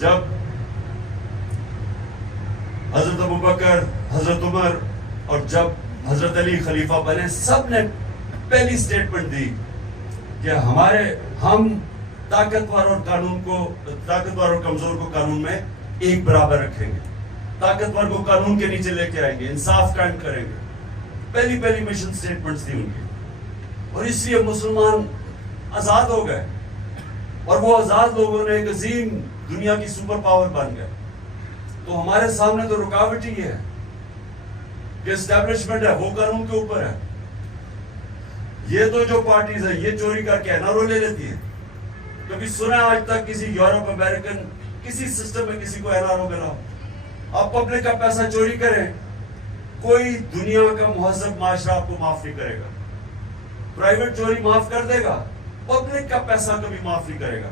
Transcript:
जब हजरत अबू बकर, हजरत उमर और जब हजरत अली खलीफा बने, सब ने पहली स्टेटमेंट दी कि हम ताकतवर और कमजोर को कानून में एक बराबर रखेंगे, ताकतवर को कानून के नीचे लेके आएंगे, इंसाफ कायम करेंगे। पहली मिशन स्टेटमेंट्स थी उनकी, और इसलिए मुसलमान आजाद हो गए और वो आजाद लोगों ने एक अजीम दुनिया की सुपर पावर बन गए। तो हमारे सामने तो रुकावट ही है कि एस्टेब्लिशमेंट है वो कानून के ऊपर है। ये तो जो पार्टीज है ये चोरी करके एनआरओ ले लेती है। कभी सुना आज तक किसी यूरोप अमेरिकन किसी सिस्टम में किसी को एनआरओ मिला? आप पब्लिक का पैसा चोरी करें, कोई दुनिया का मुहज्जब माशरा आपको माफ नहीं करेगा। प्राइवेट चोरी माफ कर देगा, पब्लिक का पैसा कभी माफ नहीं करेगा।